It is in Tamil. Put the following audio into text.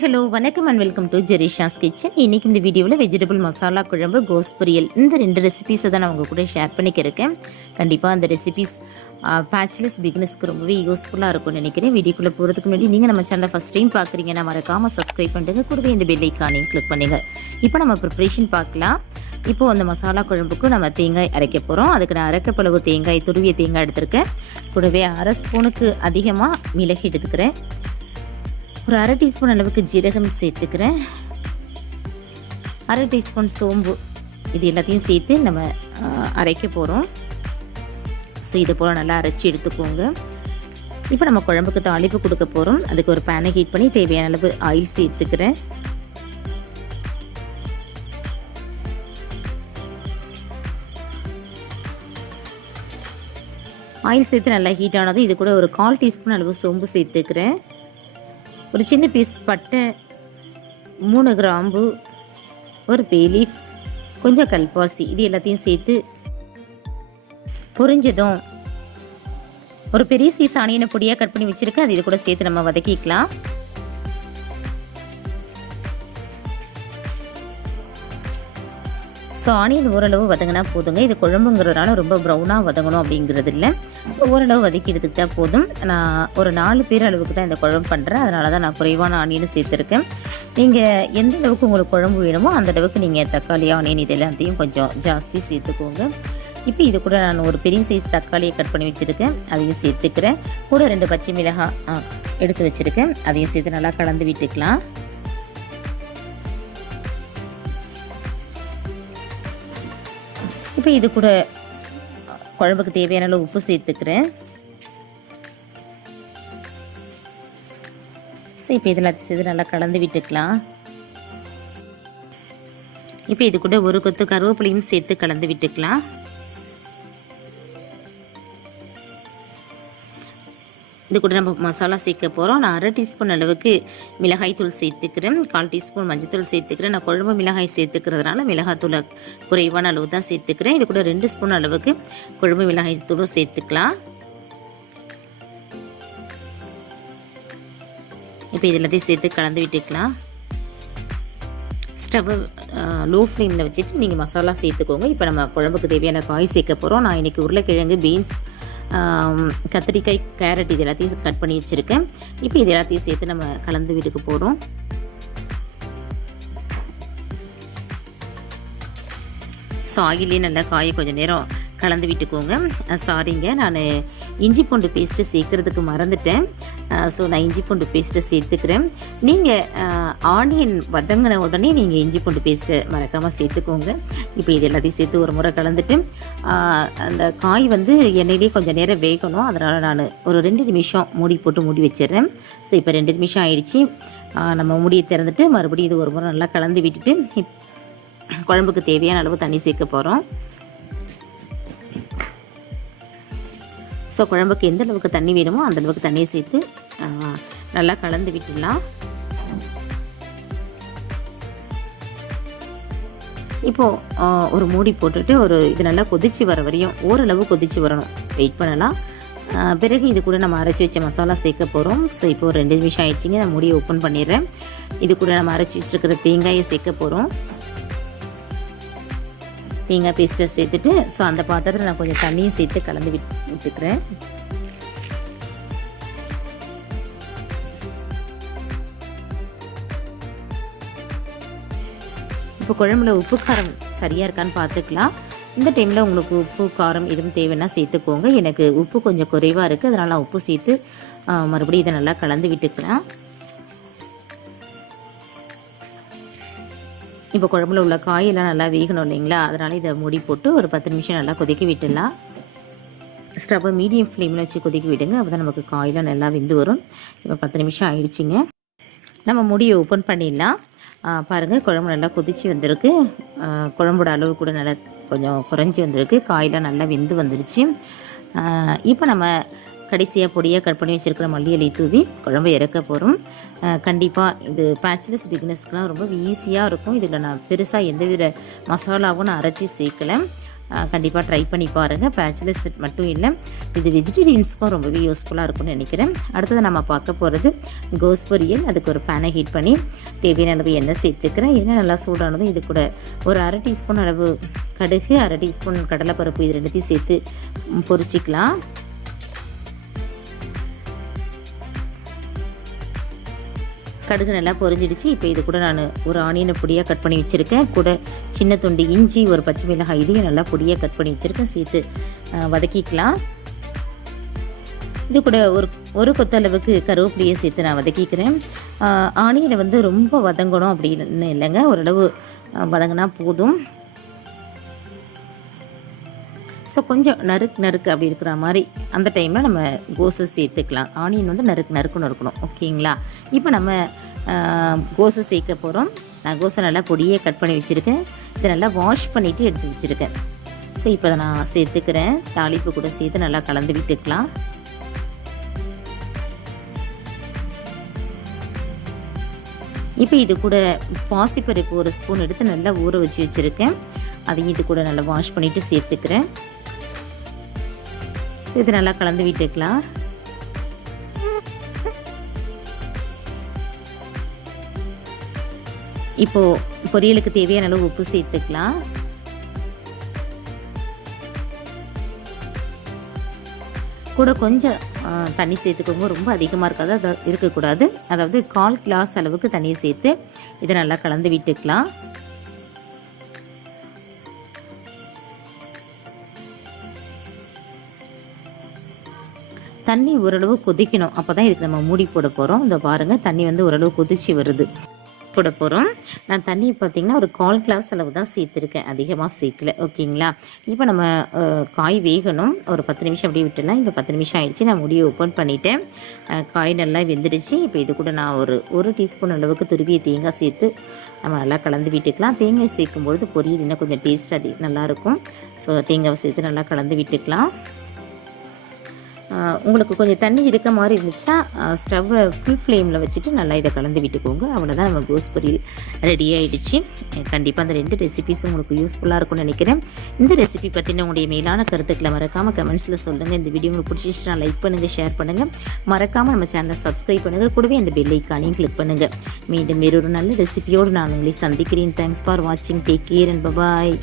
ஹாய் ஹலோ வணக்கம் அண்ட் வெல்கம் டு ஜெரிஷாஸ் கிச்சன். இன்றைக்கி இந்த வீடியோவில் வெஜிடபிள் மசாலா குழம்பு கோஸ் பொரியல் இந்த 2 ரெசிபீஸை தான் நான் உங்கள் கூட ஷேர் பண்ணிக்கிறேன். கண்டிப்பாக அந்த ரெசிபீஸ் பேச்சுலர்ஸ் பிகினர்ஸ்க்கு ரொம்பவே யூஸ்ஃபுல்லாக இருக்கும்னு நினைக்கிறேன். வீடியோக்குள்ளே போகிறதுக்கு முன்னாடி நீங்கள் நம்ம சேனலை ஃபஸ்ட் டைம் பார்க்குறீங்கன்னா மறக்காமல் சப்ஸ்கிரைப் பண்ணுங்க, கூடவே இந்த பெல் ஐக்கானையும் கிளிக் பண்ணுங்கள். இப்போ நம்ம ப்ரிப்ரேஷன் பார்க்கலாம். இப்போது அந்த மசாலா குழம்புக்கு நம்ம தேங்காய் அரைக்க போகிறோம். அதுக்கு நான் அரைக்கப்பளவு தேங்காய், துருவிய தேங்காய் எடுத்துருக்கேன். கூடவே 1/2 ஸ்பூனுக்கு அதிகமாக மிளகு எடுத்துக்கிறேன். ஒரு 1/2 டீஸ்பூன் அளவுக்கு ஜீரகம் சேர்த்துக்கிறேன். 1/2 டீஸ்பூன் சோம்பு, இது எல்லாத்தையும் சேர்த்து நம்ம அரைக்க போகிறோம். ஸோ இதை போல் நல்லா அரைச்சி எடுத்துக்கோங்க. இப்போ நம்ம குழம்புக்கு தாளிப்பு கொடுக்க போகிறோம். அதுக்கு ஒரு பேனை ஹீட் பண்ணி தேவையான அளவு ஆயில் சேர்த்துக்கிறேன். ஆயில் சேர்த்து நல்லா ஹீட் ஆனது இது கூட ஒரு 1/4 டீஸ்பூன் அளவு சோம்பு சேர்த்துக்கிறேன். ஒரு சின்ன பீஸ் பட்டை, 3 கிராம்பு, ஒரு பே லீஃப், கொஞ்சம் கல்பாசி, இது எல்லாத்தையும் சேர்த்து பொரிஞ்சதும் ஒரு பெரிய சைஸ் ஆனியனை பொடியாக கட் பண்ணி வச்சுருக்கேன். அது இது கூட சேர்த்து நம்ம வதக்கிக்கலாம். ஸோ ஆனியன் ஓரளவு வதங்கினா போதுங்க. இது குழம்புங்கிறதுனால ரொம்ப ப்ரௌனாக வதங்கணும் அப்படிங்கிறது இல்லை. ஸோ ஓரளவு வதக்கி எடுத்துக்கிட்டால் போதும். நான் ஒரு 4 பேர் அளவுக்கு தான் இந்த குழம்பு பண்ணுறேன். அதனால தான் நான் குறைவான ஆனியனை சேர்த்துருக்கேன். நீங்கள் எந்த அளவுக்கு உங்களுக்கு குழம்பு வேணுமோ அந்த அளவுக்கு நீங்கள் தக்காளி, ஆனியன் இது எல்லாத்தையும் கொஞ்சம் ஜாஸ்தி சேர்த்துக்கோங்க. இப்போ இது கூட நான் ஒரு பெரிய சைஸ் தக்காளியை கட் பண்ணி வச்சுருக்கேன், அதையும் சேர்த்துக்கிறேன். கூட 2 பச்சை மிளகாய் எடுத்து வச்சுருக்கேன், அதையும் சேர்த்து நல்லா கலந்து விட்டுக்கலாம். இப்போ இது கூட குழம்புக்கு தேவையான அளவு உப்பு சேர்த்துக்கிறேன். ஸோ இப்போ இதெல்லாம் சேர்த்து நல்லா கலந்து விட்டுக்கலாம். இப்போ இது கூட ஒரு கொத்து கருவேப்பிலையும் சேர்த்து கலந்து விட்டுக்கலாம். இது கூட நம்ம மசாலா சேர்க்க போகிறோம். நான் 1/2 டீஸ்பூன் அளவுக்கு மிளகாய் தூள் சேர்த்துக்கிறேன். 1/4 டீஸ்பூன் மஞ்சத்தூள் சேர்த்துக்கிறேன். நான் குழம்பு மிளகாய் சேர்த்துக்கிறதுனால மிளகாத்தூளை குறைவான அளவு தான் சேர்த்துக்கிறேன். இது கூட 2 ஸ்பூன் அளவுக்கு குழம்பு மிளகாய் தூளும் சேர்த்துக்கலாம். இப்போ இது எல்லாத்தையும் சேர்த்து கலந்து விட்டுக்கலாம். ஸ்டவ் லோ ஃப்ளேமில் வச்சுட்டு நீங்கள் மசாலா சேர்த்துக்கோங்க. இப்போ நம்ம குழம்புக்கு தேவையான காய் சேர்க்க போகிறோம். நான் இன்றைக்கி உருளைக்கிழங்கு, பீன்ஸ், கத்திரிக்காய், கேரட் இது எல்லாத்தையும் கட் பண்ணி வச்சுருக்கேன். இப்போ இது எல்லாத்தையும் சேர்த்து நம்ம கலந்து விட்டுக்க போகிறோம். ஸோ ஆயிலே நல்லா காயை கொஞ்சம் நேரம் கலந்து விட்டுக்கோங்க. சாரிங்க, நான் இஞ்சி பூண்டு பேஸ்ட்டு சேர்க்குறதுக்கு மறந்துட்டேன். ஸோ நான் இஞ்சி பூண்டு பேஸ்ட்டை சேர்த்துக்கிறேன். நீங்கள் ஆனியன் வதங்கின உடனே நீங்கள் இஞ்சி பூண்டு பேஸ்ட்டை மறக்காமல் சேர்த்துக்கோங்க. இப்போ இது எல்லாத்தையும் சேர்த்து ஒரு முறை கலந்துட்டு அந்த காய் வந்து எண்ணெயிலே கொஞ்சம் நேரம் வேகணும். அதனால் நான் ஒரு 2 நிமிஷம் மூடி போட்டு மூடி வச்சிடுறேன். ஸோ இப்போ 2 நிமிஷம் ஆயிடுச்சு. நம்ம மூடியை திறந்துட்டு மறுபடியும் இது ஒரு முறை நல்லா கலந்து விட்டுட்டு குழம்புக்கு தேவையான அளவு தண்ணி சேர்க்க போகிறோம். ஸோ குழம்புக்கு எந்த அளவுக்கு தண்ணி வேணுமோ அந்த அளவுக்கு தண்ணியை சேர்த்து நல்லா கலந்து விட்டுடலாம். இப்போது ஒரு மூடி போட்டுட்டு இது நல்லா கொதித்து வர வரையும் ஓரளவு கொதித்து வரணும், வெயிட் பண்ணலாம். பிறகு இது கூட நம்ம அரைச்சி வச்ச மசாலா சேர்க்க போகிறோம். ஸோ இப்போ ஒரு 2 நிமிஷம் ஆயிடுச்சிங்க. நான் மூடியை ஓப்பன் பண்ணிடுறேன். இது கூட நம்ம அரைச்சி வச்சுருக்கிற தேங்காயை சேர்க்க போகிறோம். தேங்காய் பேஸ்ட்டை சேர்த்துட்டு ஸோ அந்த பாத்திரத்தில் நான் கொஞ்சம் தண்ணியும் சேர்த்து கலந்து விட்டுக்கிறேன். இப்போ குழம்புல உப்பு காரம் சரியாக இருக்கான்னு பார்த்துக்கலாம். இந்த டைமில் உங்களுக்கு உப்பு காரம் எதுவும் தேவைன்னா சேர்த்துக்கோங்க. எனக்கு உப்பு கொஞ்சம் குறைவாக இருக்குது, அதனால் நான் உப்பு சேர்த்து மறுபடியும் இதை நல்லா கலந்து விட்டுக்கிறேன். இப்போ குழம்புல உள்ள காயெல்லாம் நல்லா வேகணும் இல்லைங்களா, அதனால் இதை மூடி போட்டு ஒரு 10 நிமிஷம் நல்லா கொதிக்க விட்டுடலாம். ஸ்டவ்வை மீடியம் ஃப்ளேமில் வச்சு கொதிக்க விடுங்க, அப்போ தான் நமக்கு காயெல்லாம் நல்லா வெந்து வரும். இப்போ 10 நிமிஷம் ஆயிடுச்சிங்க. நம்ம மூடியை ஓப்பன் பண்ணிடலாம். பாருங்கள், குழம்பு நல்லா கொதித்து வந்திருக்கு. குழம்போட அளவு கூட நல்லா கொஞ்சம் குறைஞ்சி வந்திருக்கு. காயெல்லாம் நல்லா வெந்து வந்துருச்சு. இப்போ நம்ம கடைசியாக பொடியாக கட் பண்ணி வச்சுருக்கிற மல்லி இலை தூவி குழம்பு இறக்க போகிறோம். கண்டிப்பாக இது பேச்சுலர்ஸ் பிகினர்ஸ்க்குலாம் ரொம்ப ஈஸியாக இருக்கும். இதில் நான் பெருசாக எந்தவித மசாலாவும் நான் அரைச்சி சேர்க்கலை. கண்டிப்பாக ட்ரை பண்ணி பாருங்கள். பேச்சுலர்ஸ் செட் மட்டும் இல்லை, இது வெஜிடேரியன்ஸ்க்கும் ரொம்பவே யூஸ்ஃபுல்லாக இருக்கும்னு நினைக்கிறேன். அடுத்தது நம்ம பார்க்க போகிறது கோஸ் பொரியல். அதுக்கு ஒரு பேனை ஹீட் பண்ணி தேவையான அளவு எண்ணெய் சேர்த்துக்கிறேன். எண்ணெய் நல்லா சூடானதும் இது கூட ஒரு 1/2 டீஸ்பூன் அளவு கடுகு, 1/2 டீஸ்பூன் கடலைப்பருப்பு, இது ரெண்டுத்தையும் சேர்த்து பொரிச்சிக்கலாம். கடுகு நல்லா பொரிஞ்சிடுச்சு. இப்போ இது கூட நான் ஒரு ஆனியனை பொடியாக கட் பண்ணி வச்சுருக்கேன். கூட சின்ன துண்டு இஞ்சி, ஒரு பச்சை மிளகாய், இதையும் நல்லா பொடியாக கட் பண்ணி வச்சுருக்கேன். சேர்த்து வதக்கிக்கலாம். இது கூட ஒரு கொத்தளவுக்கு கருவேப்பிலையை சேர்த்து நான் வதக்கிக்கிறேன். ஆனியனை வந்து ரொம்ப வதங்கணும் அப்படின்னு இல்லைங்க, ஓரளவு வதங்கினா போதும். ஸோ கொஞ்சம் நறுக்கு அப்படி இருக்கிற மாதிரி அந்த டைமில் நம்ம கோஸை சேர்த்துக்கலாம். ஆனியன் வந்து நறுக்குன்னு இருக்கணும். ஓகேங்களா? இப்போ நம்ம கோஸை சேர்க்க போகிறோம். நான் கோஸை நல்லா பொடியே கட் பண்ணி வச்சுருக்கேன். இதை நல்லா வாஷ் பண்ணிவிட்டு எடுத்து வச்சுருக்கேன். ஸோ இப்போ அதை நான் சேர்த்துக்கிறேன். தாளிப்பு கூட சேர்த்து நல்லா கலந்து விட்டுக்கலாம். இப்போ இது கூட பாசிப்பருப்பு ஒரு ஸ்பூன் எடுத்து நல்லா ஊற வச்சு வச்சுருக்கேன். அதையும் இது கூட நல்லா வாஷ் பண்ணிவிட்டு சேர்த்துக்கிறேன். ஸோ இது நல்லா கலந்து விட்டுக்கலாம். இப்போது பொரியலுக்கு தேவையான அளவு உப்பு சேர்த்துக்கலாம். கூட கொஞ்சம் தண்ணி சேர்த்துக்கோங்க. ரொம்ப அதிகமாக இருக்கக்கூடாது. அதாவது 1/4 கிளாஸ் அளவுக்கு தண்ணியை சேர்த்து இதை நல்லா கலந்து விட்டுக்கலாம். தண்ணி ஓரளவு கொதிக்கணும். அப்போ தான் இதுக்கு நம்ம மூடி போட போகிறோம். இந்த பாருங்கள், தண்ணி வந்து ஓரளவு கொதிச்சு வருது. போட போகிறோம். நான் தண்ணி பார்த்திங்கன்னா ஒரு 1/4 கிளாஸ் அளவு தான் சேர்த்துருக்கேன், அதிகமாக சேர்க்கல. ஓகேங்களா? இப்போ நம்ம காய் வேகணும். ஒரு 10 நிமிஷம் அப்படியே விட்டுலாம். இப்போ 10 நிமிஷம் ஆகிடுச்சு. நான் முடியை ஓப்பன் பண்ணிவிட்டேன். காய் நல்லா வெந்துடுச்சு. இப்போ இது கூட நான் ஒரு டீஸ்பூன் அளவுக்கு துருவிய தேங்காய் சேர்த்து நம்ம நல்லா கலந்து விட்டுக்கலாம். தேங்காய் சேர்க்கும்பொழுது பொரியல் இன்னும் கொஞ்சம் டேஸ்ட் நல்லாயிருக்கும். ஸோ தேங்காவை சேர்த்து நல்லா கலந்து விட்டுக்கலாம். உங்களுக்கு கொஞ்சம் தண்ணி இருக்க மாதிரி இருந்துச்சுன்னா ஸ்டவ்வை ஃபுல் ஃப்ளேமில் வச்சுட்டு நல்லா இதை கலந்து விட்டுக்கோங்க. அவ்வளோதான், நம்ம கோஸ் பொரியல் ரெடி ஆகிடுச்சு. கண்டிப்பாக அந்த 2 ரெசிபிஸும் உங்களுக்கு யூஸ்ஃபுல்லாக இருக்கும்னு நினைக்கிறேன். இந்த ரெசிபி பற்றின உங்களுடைய மேலான கருத்துக்களை மறக்காமல் கமெண்ட்ஸில் சொல்லுங்கள். இந்த வீடியோ உங்களுக்கு பிடிச்சிச்சுன்னா லைக் பண்ணுங்கள், ஷேர் பண்ணுங்கள். மறக்காமல் நம்ம சேனலை சப்ஸ்கிரைப் பண்ணுங்கள். கூடவே இந்த பெல் ஐக்கானையும் கிளிக் பண்ணுங்கள். மீண்டும் வேறொரு நல்ல ரெசிபியோடு நான் உங்களை சந்திக்கிறேன். தேங்க்ஸ் ஃபார் வாட்சிங். Take care and bye bye.